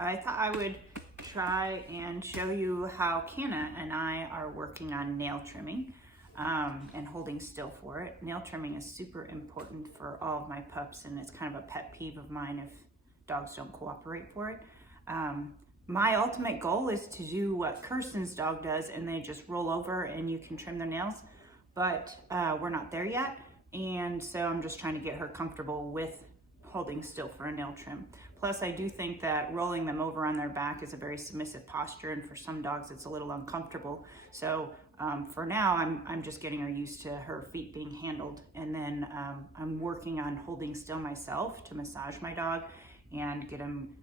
I thought I would try and show you how Canna and I are working on nail trimming and holding still for it. Nail trimming is super important for all of my pups, and it's kind of a pet peeve of mine if dogs don't cooperate for it. My ultimate goal is to do what Kirsten's dog does, and they just roll over and you can trim their nails, but we're not there yet. And so I'm just trying to get her comfortable with holding still for a nail trim. Plus, I do think that rolling them over on their back is a very submissive posture, and for some dogs it's a little uncomfortable. So for now, I'm just getting her used to her feet being handled, and then I'm working on holding still myself to massage my dog and get him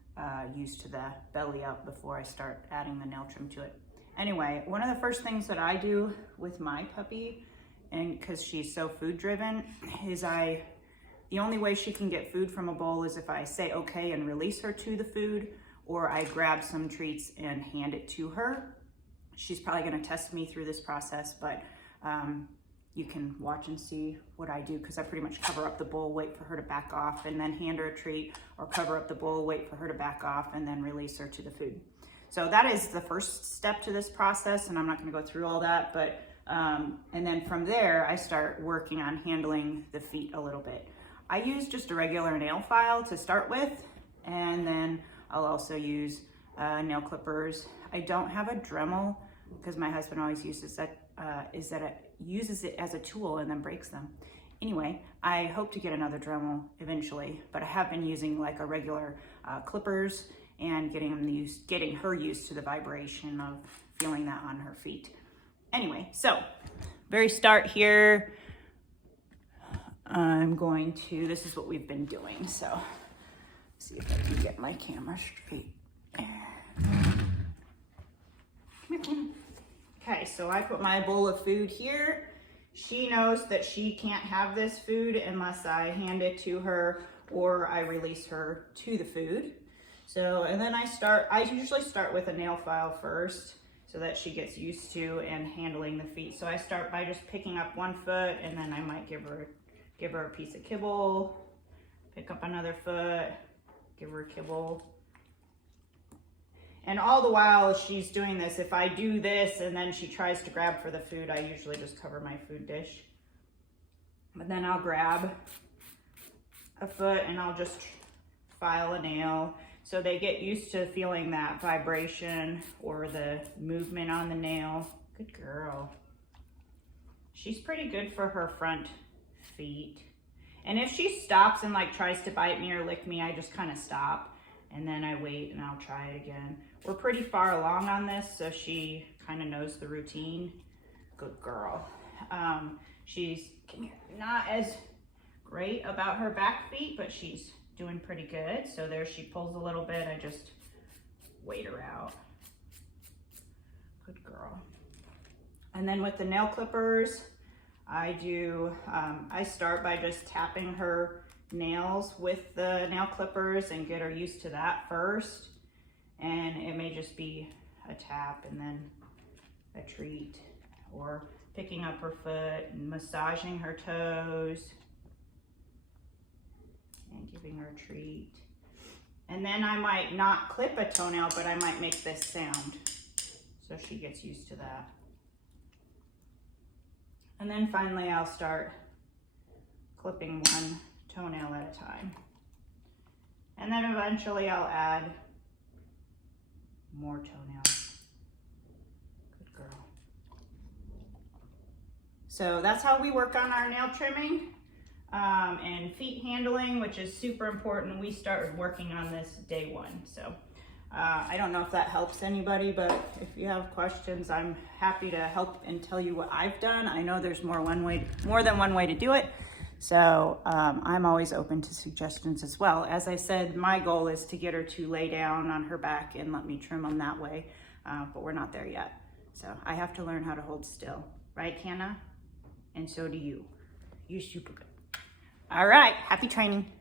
used to the belly up before I start adding the nail trim to it. Anyway, one of the first things that I do with my puppy, and because she's so food driven, is the only way she can get food from a bowl is if I say okay and release her to the food, or I grab some treats and hand it to her. She's probably gonna test me through this process, but you can watch and see what I do, because I pretty much cover up the bowl, wait for her to back off, and then hand her a treat, or cover up the bowl, wait for her to back off, and then release her to the food. So that is the first step to this process, and I'm not gonna go through all that, but and then from there, I start working on handling the feet a little bit. I use just a regular nail file to start with, and then I'll also use nail clippers. I don't have a Dremel because my husband always uses that, uses it as a tool and then breaks them. Anyway, I hope to get another Dremel eventually, but I have been using like a regular clippers and getting her used to the vibration of feeling that on her feet. Anyway, so very start here. This is what we've been doing, so see if I can get my camera straight. Okay, so I put my bowl of food here. She knows that she can't have this food unless I hand it to her or I release her to the food. So, and then I usually start with a nail file first so that she gets used to and handling the feet. So I start by just picking up one foot, and then I might give her a piece of kibble, pick up another foot, give her kibble. And all the while she's doing this, if I do this and then she tries to grab for the food, I usually just cover my food dish. But then I'll grab a foot and I'll just file a nail. So they get used to feeling that vibration or the movement on the nail. Good girl. She's pretty good for her front feet. And if she stops and like tries to bite me or lick me, I just kind of stop, and then I wait and I'll try it again. We're pretty far along on this, so she kind of knows the routine. Good girl. She's not as great about her back feet, but she's doing pretty good. So there she pulls a little bit. I just wait her out. Good girl. And then with the nail clippers, I start by just tapping her nails with the nail clippers and get her used to that first. And it may just be a tap and then a treat, or picking up her foot and massaging her toes and giving her a treat. And then I might not clip a toenail, but I might make this sound so she gets used to that. And then finally I'll start clipping one toenail at a time. And then eventually I'll add more toenails. Good girl. So that's how we work on our nail trimming and feet handling, which is super important. We started working on this day one. So I don't know if that helps anybody, but if you have questions, I'm happy to help and tell you what I've done. I know there's more than one way to do it. So I'm always open to suggestions as well. As I said, my goal is to get her to lay down on her back and let me trim them that way, but we're not there yet. So I have to learn how to hold still, right, Canna? And so do you. You're super good. All right, happy training.